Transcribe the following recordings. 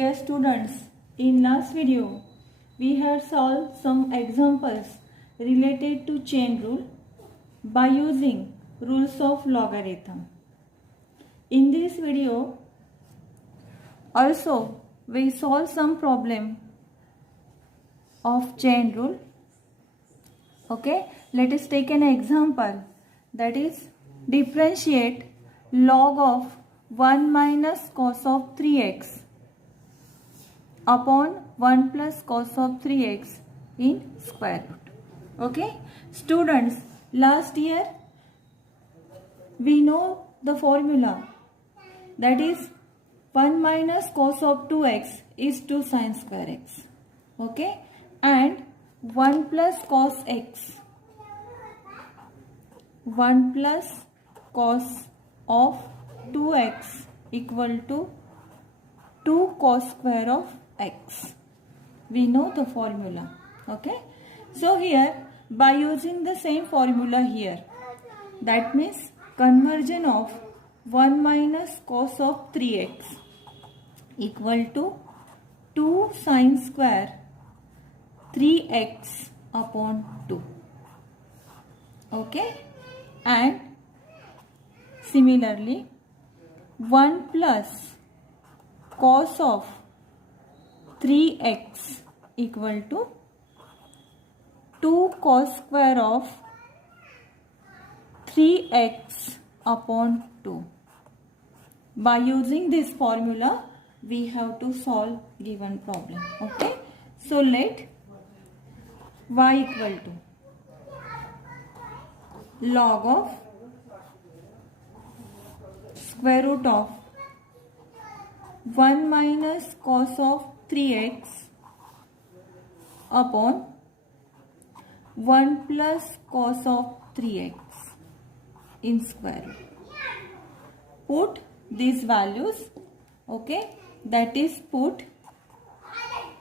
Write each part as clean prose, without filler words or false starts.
Dear students, in last video we have solved some examples related to chain rule by using rules of logarithm. In this video also we solve some problem of chain rule. Okay, let us take an example, that is differentiate log of 1 minus cos of 3x upon 1 plus cos of 3x in square root. Okay, students, last year we know the formula, that is 1 minus cos of 2x is 2 sin square x. Okay, and 1 plus cos x, 1 plus cos of 2x equal to 2 cos square of x. We know the formula. Okay, so here by using the same formula here, that means conversion of 1 minus cos of 3x equal to 2 sin square 3x upon 2. Okay, and similarly 1 plus cos of 3x equal to 2 cos square of 3x upon 2. By using this formula we have to solve given problem. Okay, so let y equal to log of square root of 1 minus cos of 3x upon 1 plus cos of 3x in square root. Put these values. Okay, that is put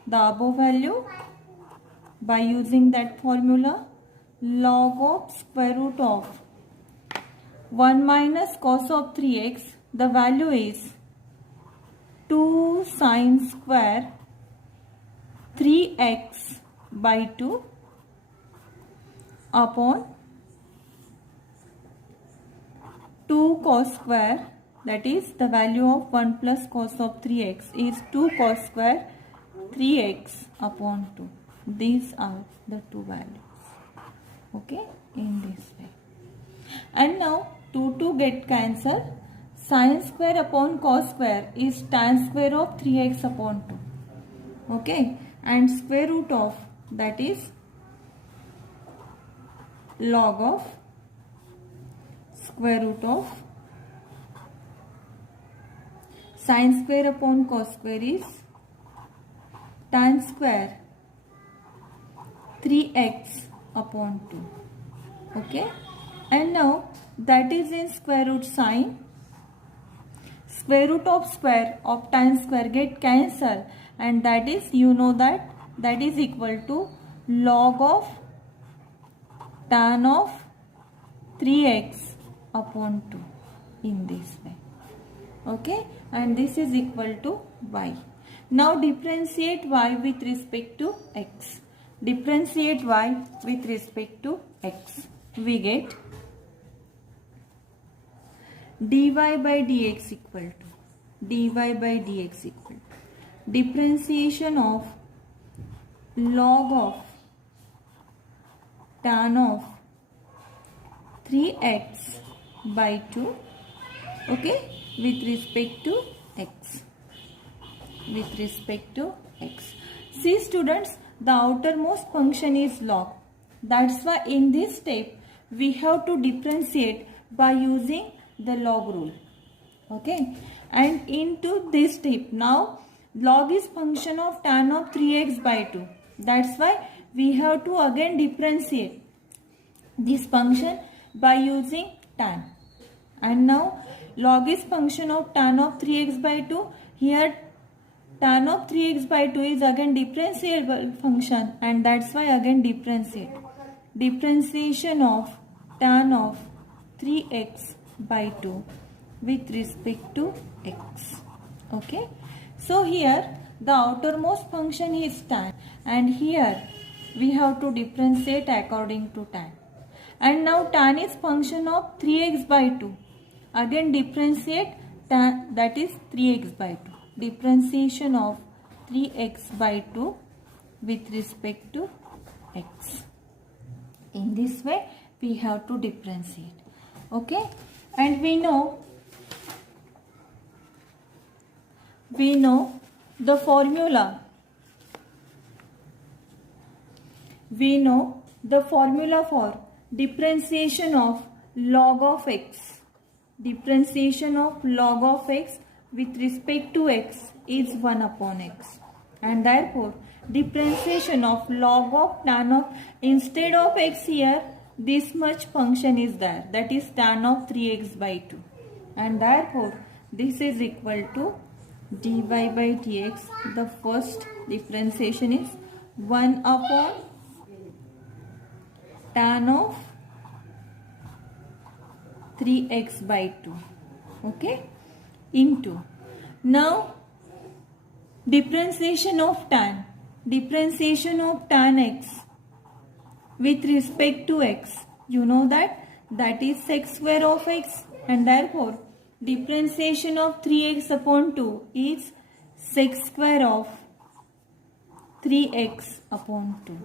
the above value by using that formula, log of square root of 1 minus cos of 3x, the value is 2 sin square 3x by 2 upon 2 cos square, that is the value of 1 plus cos of 3x is 2 cos square 3x upon 2. These are the two values. Okay, in this way. And now 2 get cancelled. Sin square upon cos square is tan square of 3x upon 2. Okay, and square root of that is log of square root of sin square upon cos square is tan square 3x upon 2. Okay, and now that is in square root sign. Square root of square of tan square get cancelled, and that is, you know that is equal to log of tan of 3x upon 2 in this way. Okay, and this is equal to y. Now differentiate y with respect to x. Differentiate y with respect to x. We get dy by dx equal to differentiation of log of tan of 3x by 2. Okay, with respect to x. See students, the outermost function is log. That's why in this step we have to differentiate by using the log rule. Okay, and into this step now log is function of tan of 3x by 2. That's why we have to again differentiate this function by using tan. And now log is function of tan of 3x by 2. Here tan of 3x by 2 is again differentiable function, and that's why again differentiate. Differentiation of tan of 3x by 2 with respect to x. Okay, so here the outermost function is tan, and here we have to differentiate according to tan. And now tan is function of 3x by 2. Again differentiate tan, that is 3x by 2. Differentiation of 3x by 2 with respect to x. In this way we have to differentiate. Okay, and we know the formula. We know the formula for differentiation of log of x. Differentiation of log of x with respect to x is 1 upon x. And therefore, differentiation of log of tan of, instead of x here, this much function is there. That is tan of 3x by 2. And therefore, this is equal to dy by dx. The first differentiation is 1 upon tan of 3x by 2. Okay, into, now differentiation of tan x with respect to x, you know that is sec square of x, and therefore differentiation of 3x upon 2 is sec square of 3x upon 2.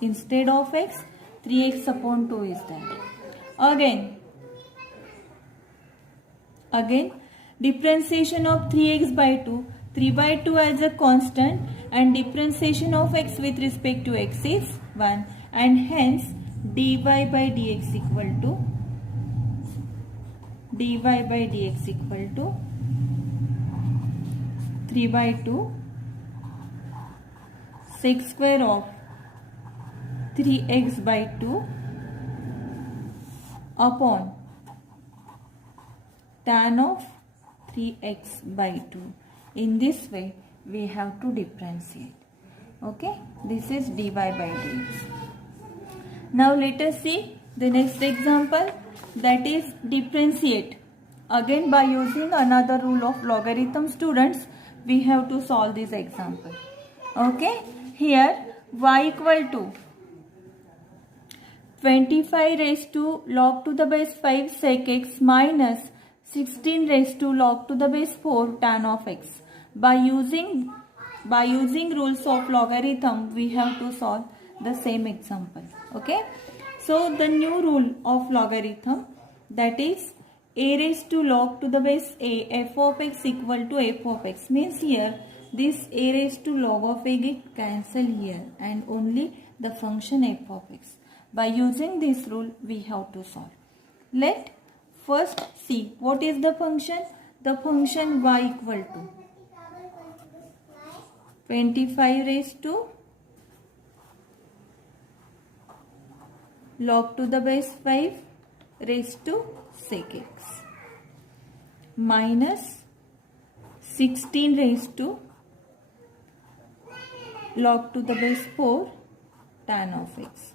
Instead of x, 3x upon 2 is there. Again differentiation of 3x by 2, 3 by 2 as a constant, and differentiation of x with respect to x is 1, and hence dy by dx equal to 3 by 2 sec square of 3x by 2 upon tan of 3x by 2. In this way we have to differentiate. Okay, this is dy by dx. Now let us see the next example, that is differentiate. Again by using another rule of logarithm, students, we have to solve this example. Okay, here y equal to 25 raised to log to the base 5 sec x minus 16 raised to log to the base 4 tan of x. By using rules of logarithm, we have to solve the same example. Okay, so the new rule of logarithm, that is a raised to log to the base a f of x equal to f of x, means here this a raised to log of a get cancel here and only the function f of x. By using this rule we have to solve. Let first see what is the function. The function y equal to 25 raised to log to the base 5 raised to sec x minus 16 raised to log to the base 4 tan of x.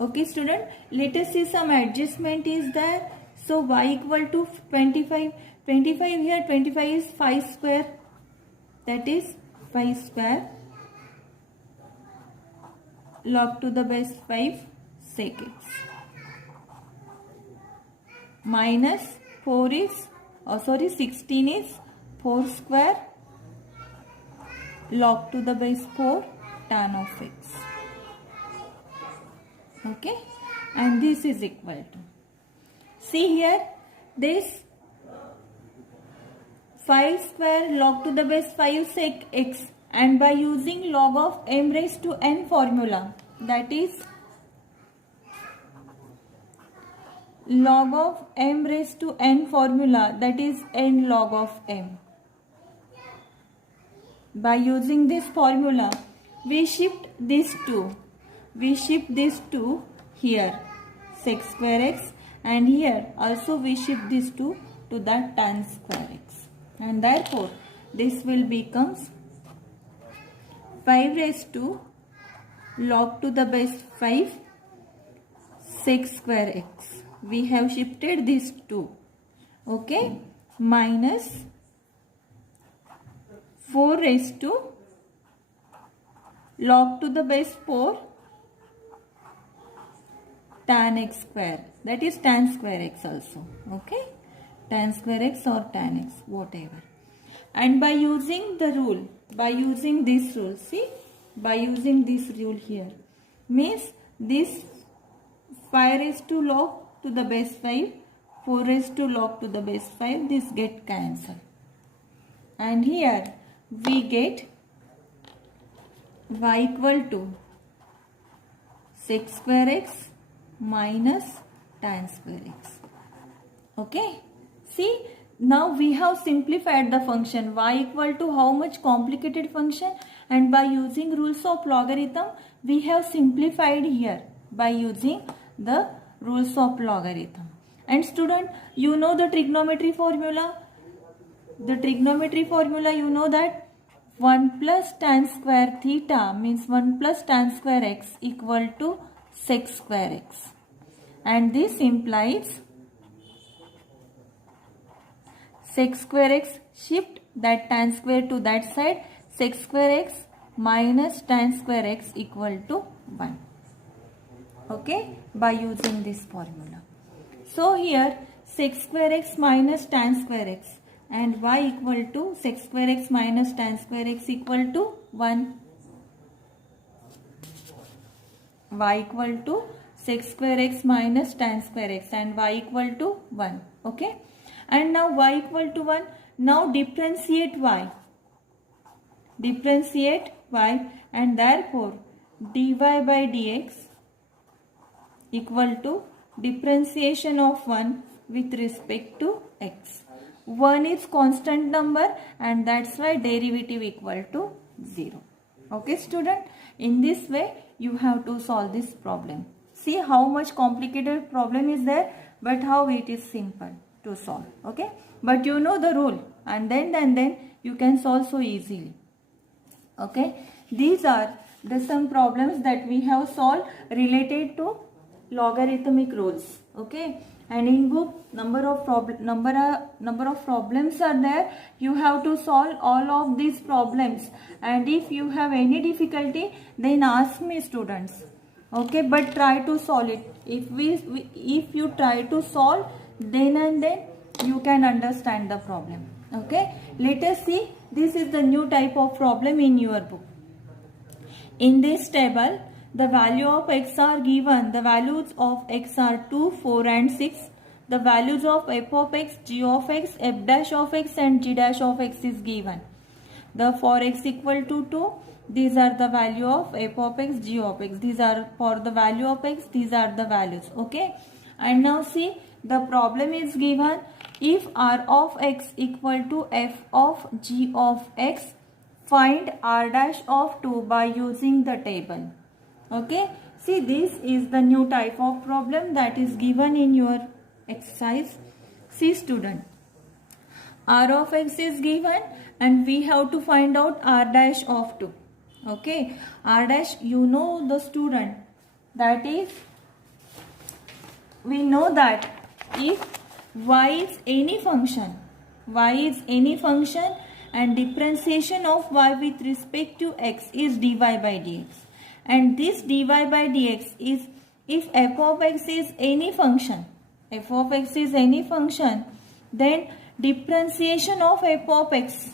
Okay student, let us see some adjustment is there. So y equal to 25 here, 25 is 5 square, that is 5 square log to the base 5 sec x minus 4 is 16 is 4 square log to the base 4 tan of x. Okay, and this is equal to, see here, this 5 square log to the base 5 sec x, and by using log of m raised to n formula, that is log of m raised to n formula, that is n log of m. By using this formula we shift this 2. We shift this to here sec square x, and here also we shift this 2 to that tan square x, and therefore this will becomes 5 raised to log to the base 5 sec square x. We have shifted this 2. Okay, minus 4 raised to log to the base 4 tan x square, that is tan square x also, okay, tan square x or tan x, whatever. And by using the rule, by using this rule, see, by using this rule here, means this 5 raised to log to the base 5, 4 raised to log to the base 5, this get cancelled. And here we get y equal to sec square x minus tan square x. Okay. See, now we have simplified the function y equal to how much complicated function, and by using rules of logarithm we have simplified here by using the rules of logarithm. And student, you know the trigonometry formula. The trigonometry formula, you know that 1 plus tan square theta means 1 plus tan square x equal to sec square x. And this implies sec square x, shift that tan square to that side, sec square x minus tan square x equal to 1. Okay, by using this formula. So here sec square x minus tan square x and y equal to sec square x minus tan square x equal to 1. Y equal to sec square x minus tan square x and y equal to 1. Okay. And now y equal to 1. Now differentiate y. Differentiate y, and therefore dy by dx equal to differentiation of 1 with respect to x. 1 is constant number and that's why derivative equal to 0. Okay student, in this way you have to solve this problem. See how much complicated problem is there, but how it is simple to solve. Okay, but you know the rule, and then you can solve so easily. Okay, these are the some problems that we have solved related to logarithmic rules. Okay, and in book number of problems are there. You have to solve all of these problems, and if you have any difficulty, then ask me students. Okay, but try to solve it. If you try to solve, then you can understand the problem. Okay, let us see. This is the new type of problem in your book. In this table, the value of x are given. The values of x are 2, 4 and 6. The values of f of x, g of x, f dash of x and g dash of x is given. The for x equal to 2, these are the value of f of x, g of x. These are for the value of x, these are the values. Okay. And now see, the problem is given. If r of x equal to f of g of x, find r dash of 2 by using the table. Okay. See, this is the new type of problem that is given in your exercise. See student, r of x is given and we have to find out r dash of 2. Okay, r dash, you know the student, that is, we know that if y is any function and differentiation of y with respect to x is dy by dx, and this dy by dx is if f of x is any function, then differentiation of f of x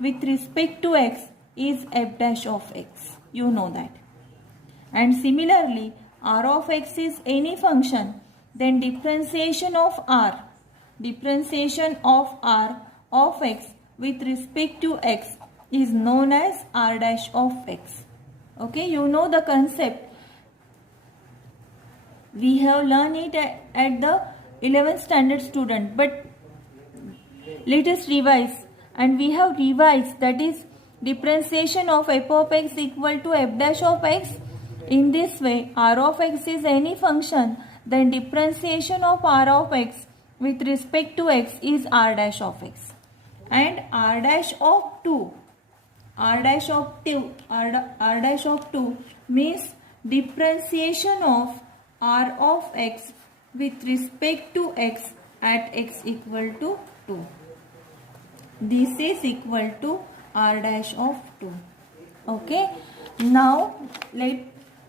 with respect to x is f dash of x. You know that. And similarly, r of x is any function, then differentiation of r of x with respect to x is known as r dash of x. Okay, you know the concept. We have learned it at the 11th standard student, but let us revise. And we have revised, that is differentiation of f of x equal to f dash of x. In this way, r of x is any function, then differentiation of r of x with respect to x is r dash of x. And r dash of 2 means differentiation of r of x with respect to x at x equal to 2. This is equal to r dash of 2. Okay. Now let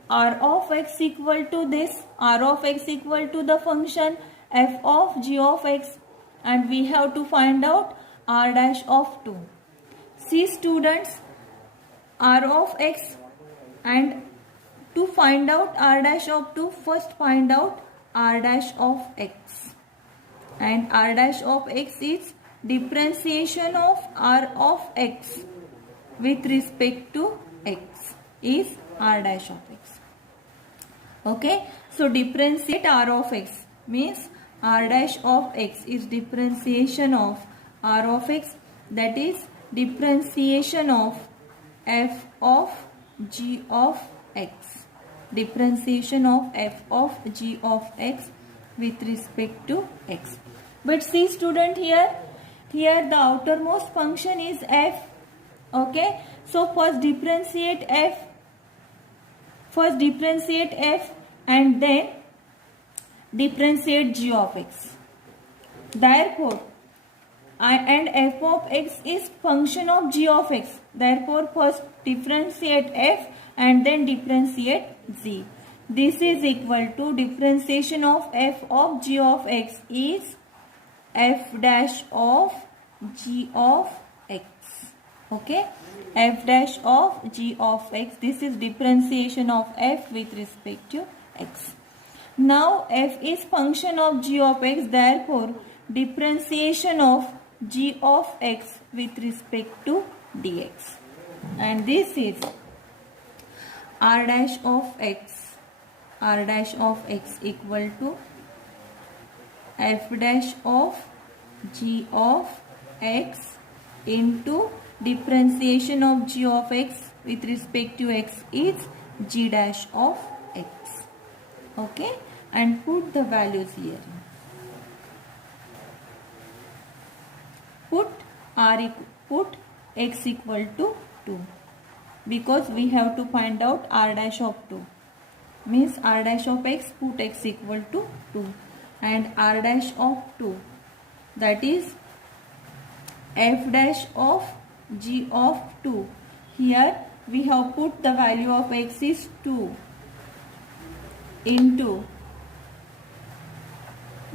r of x equal to this. R of x equal to the function f of g of x, and we have to find out r dash of 2. See students, r of x, and to find out r dash of 2, first find out r dash of x. And r dash of x is differentiation of r of x with respect to x is r dash of x. Okay, so differentiate r of x means r dash of x is differentiation of r of x, that is differentiation of f of g of x. Differentiation of f of g of x with respect to x. But see student, here the outermost function is f. Okay, so first differentiate f and then differentiate g of x. Therefore and f of x is function of g of x. Therefore first differentiate f and then differentiate g. This is equal to differentiation of f of g of x is f dash of g of x. Okay, f dash of g of x. This is differentiation of f with respect to x. Now f is function of g of x, therefore differentiation of g of x with respect to dx. And this is r dash of x equal to f dash of g of x into differentiation of g of x with respect to x is g dash of x. Okay, and put the values here. Put x equal to 2, because we have to find out r dash of 2. Means r dash of x, put x equal to 2, and r dash of 2, that is f dash of g of 2. Here we have put the value of x is 2 into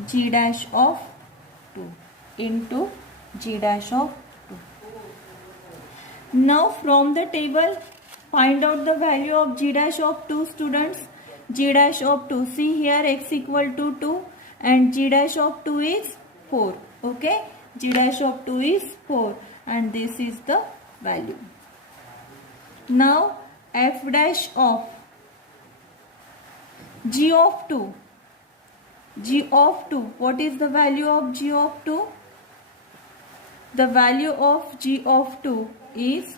g dash of 2 into g dash of 2. Now from the table find out the value of g dash of 2 students. G dash of 2, see here x equal to 2 and g dash of 2 is 4. Okay, g dash of 2 is 4 and this is the value. Now f dash of g of 2. G of 2, what is the value of g of 2? The value of g of 2 is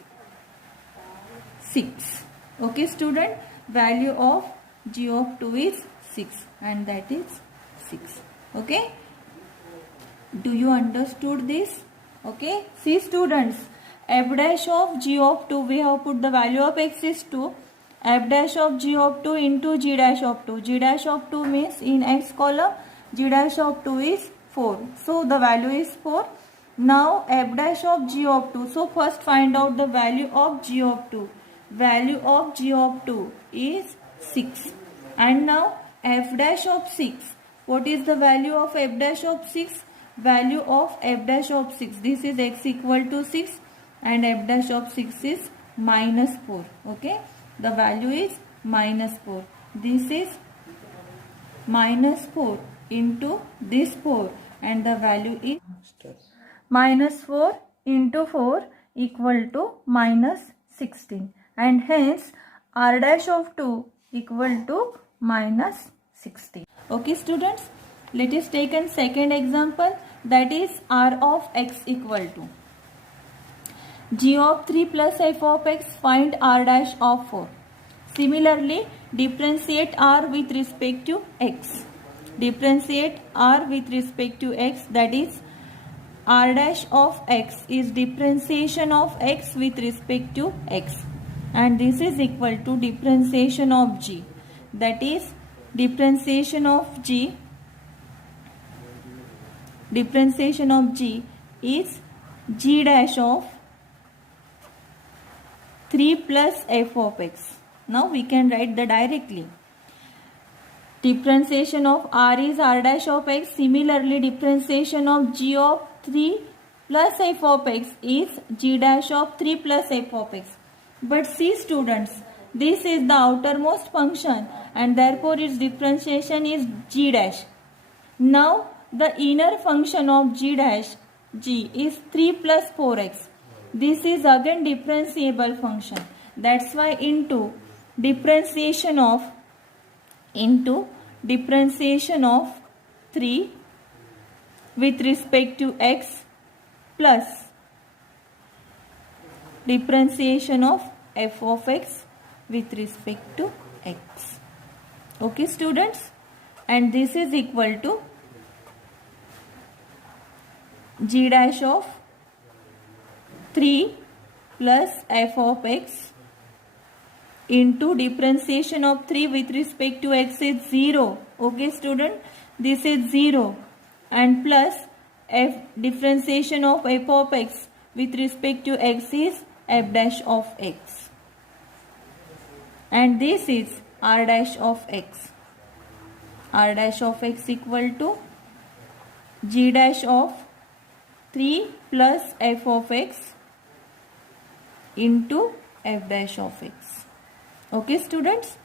6. Okay student, value of g of 2 is 6 and that is 6. Okay, do you understood this? Okay, see students, f dash of g of 2, we have put the value of x is 2, f dash of g of 2 into g dash of 2. G dash of 2 means in x column, g dash of 2 is 4, so the value is 4. Now f dash of g of 2, so first find out the value of g of 2. Value of g of 2 is 6. And now f dash of 6, what is the value of f dash of 6? Value of f dash of 6, this is x equal to 6 and f dash of 6 is minus 4. Okay, the value is minus 4. This is minus 4 into this 4 and the value is minus 4 into 4 equal to minus 16, and hence r dash of 2 equal to minus 16. Okay students, let us take a second example, that is r of x equal to g of 3 plus f of x, find r dash of 4. Similarly, differentiate r with respect to x. Differentiate r with respect to x, that is r dash of x is differentiation of x with respect to x, and this is equal to differentiation of g, that is differentiation of g is g dash of 3 plus f of x. Now we can write the directly. Differentiation of r is r dash of x. Similarly, differentiation of g of 3 plus f of x is g dash of 3 plus f of x. But see students, this is the outermost function and therefore its differentiation is g dash. Now the inner function of g dash g is 3 plus 4x. This is again differentiable function. That's why into differentiation of 3 with respect to x plus differentiation of f of x with respect to x. Okay students, and this is equal to g dash of 3 plus f of x into differentiation of 3 with respect to x is 0. Okay student, this is 0, and plus f differentiation of f of x with respect to x is f dash of x, and this is r dash of x. R dash of x equal to g dash of 3 plus f of x into f dash of x. Okay students,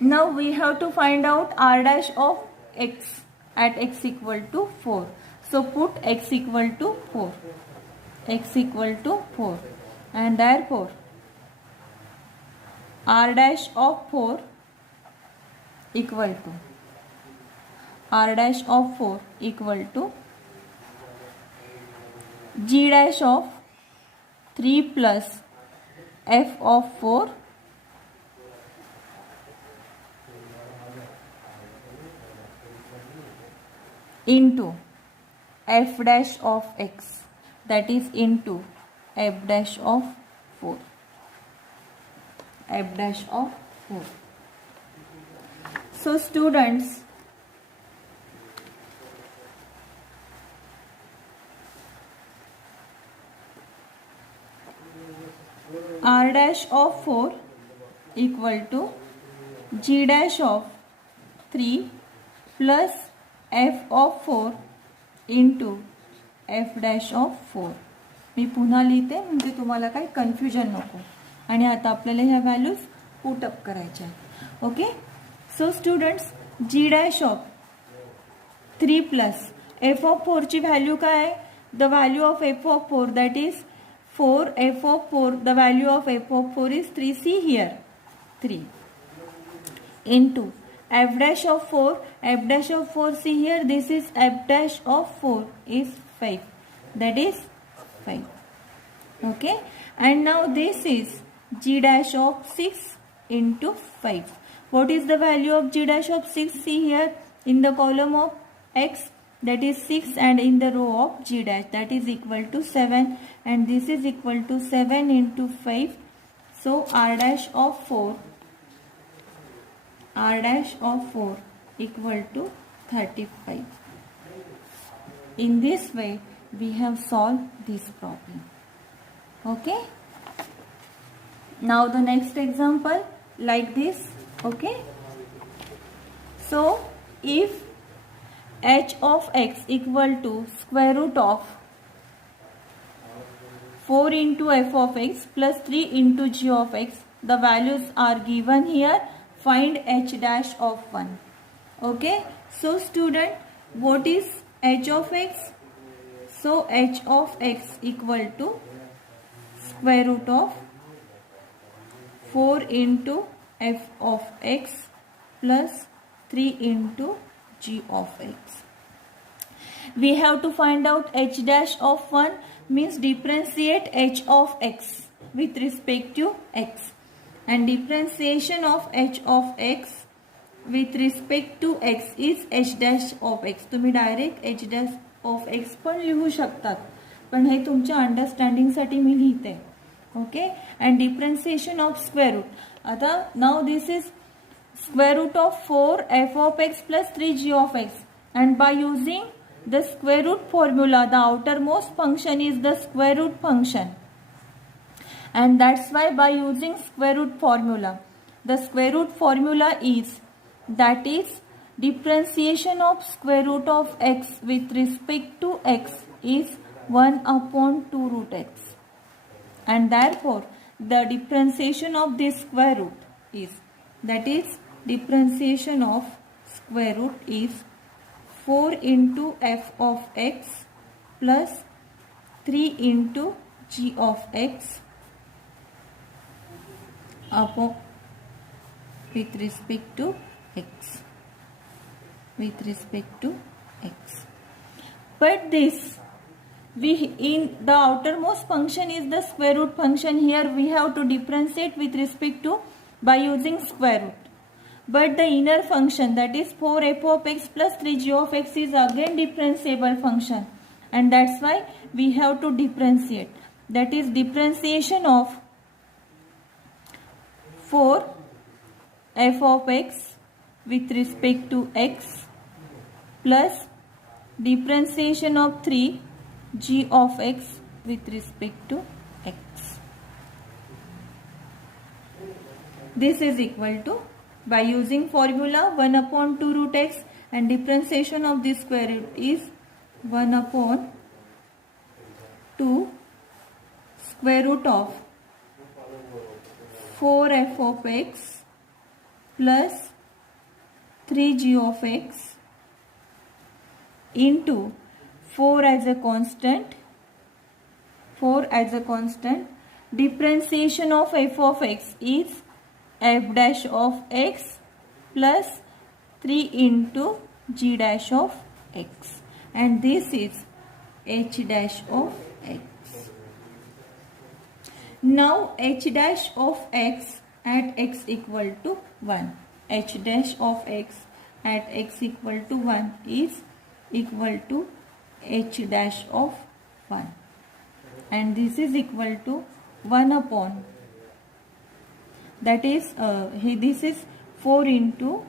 now we have to find out r dash of x at x equal to 4. So put x equal to 4, x equal to 4, and therefore r dash of 4 equal to r dash of 4 equal to g dash of 3 plus f of 4 into f dash of x, that is into f dash of 4, f dash of 4. So students, r dash of 4 equal to g dash of 3 plus f of 4 into f dash of 4. मी पुन्हा लिहिते म्हणजे तुम्हाला काही confusion नको. आणि आता आपल्याला ह्या व्हॅल्यूज पुट अप करायच्या आहेत. Okay, so students, G dash of 3 plus F of 4 ची व्हॅल्यू काय आहे? The value of F of 4 that is 4 f of 4, the value of f of 4 is 3. See here, 3 into f dash of 4, f dash of 4, see here, this is f dash of 4 is 5, that is 5. Okay, and now this is g dash of 6 into 5. What is the value of g dash of 6? See here in the column of x, that is 6, and in the row of g dash, that is equal to 7, and this is equal to 7 into 5. So r dash of 4 equal to 35. In this way we have solved this problem. Okay, now the next example like this. Okay, so if h of x equal to square root of 4 into f of x plus 3 into g of x, the values are given here. Find h dash of 1. Okay, so student, what is h of x? So h of x equal to square root of 4 into f of x plus 3 into g of x. We have to find out h dash of 1, means differentiate h of x with respect to x, and differentiation of h of x with respect to x is h dash of x. तुम्ही direct h dash of x पण लिहू शकतात, पण हे तुमच्या अंडरस्टँडिंगसाठी मी लिहिते. Okay, and differentiation of square root. आता now this is square root of 4 f of x plus 3 g of x, and by using the square root formula, the outermost function is the square root function. And that's why by using square root formula, the square root formula is, that is, differentiation of square root of x with respect to x is 1 upon 2 root x. And therefore, the differentiation of this square root is, that is, differentiation of square root is 4 into f of x plus 3 into g of x upon with respect to x. But this, in the outermost function is the square root function. Here we have to differentiate with respect to by using square root. But the inner function, that is 4f of x plus 3g of x, is again differentiable function. And that's why we have to differentiate. That is differentiation of 4 f of x with respect to x plus differentiation of 3 g of x with respect to x. This is equal to, by using formula, 1 upon 2 root x, and differentiation of this square root is 1 upon 2 square root of 4f of x plus 3g of x into 4 as a constant. Differentiation of f of x is f dash of x plus 3 into g dash of x, and this is h dash of x. Now h dash of x at x equal to 1. H dash of x at x equal to 1 is equal to h dash of 1. And this is equal to 1 upon, that is, this is 4 into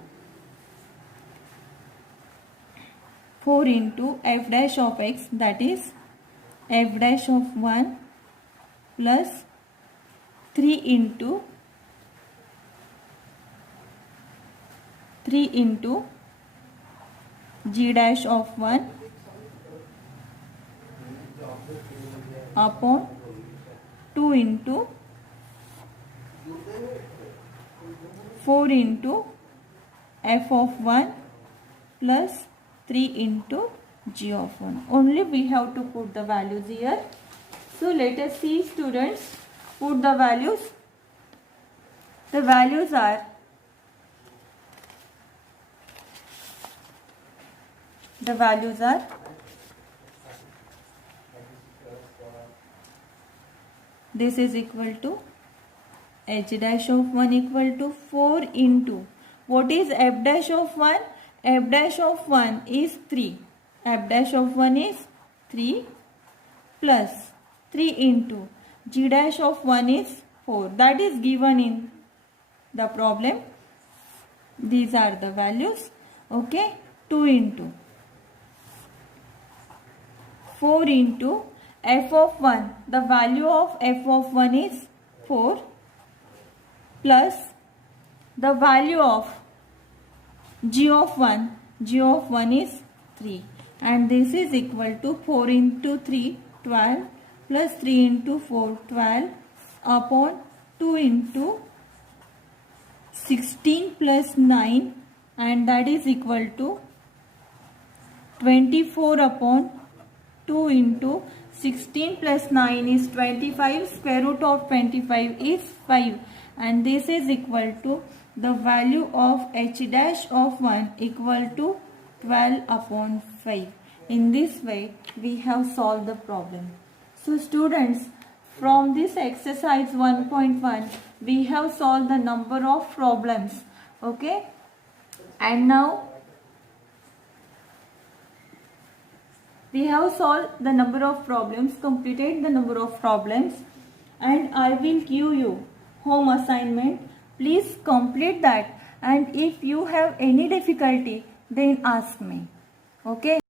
f dash of x, that is f dash of 1 plus 3 into g dash of 1 upon 2 into 4 into f of 1 plus 3 into g of 1. Only we have to put the values here. So let us see, students, put the values. The values are, this is equal to h dash of 1 equal to 4 into, what is f dash of 1? F dash of 1 is 3. F dash of 1 is 3 plus 3 into g dash of 1 is 4. That is given in the problem. These are the values. Okay. 2 into 4 into f of 1. The value of f of 1 is 4 plus the value of g of 1. G of 1 is 3. And this is equal to 4 into 3, 12 plus 3 into 4, 12 upon 2 into 16 plus 9, and that is equal to 24 upon 2 into 16 plus 9 is 25. Square root of 25 is 5, and this is equal to the value of h dash of 1 equal to 12 upon 5. In this way we have solved the problem. So students, from this exercise 1.1 we have solved the number of problems. Okay, and now we have solved the number of problems, completed the number of problems, and I will give you home assignment. Please complete that, and if you have any difficulty then ask me. Okay.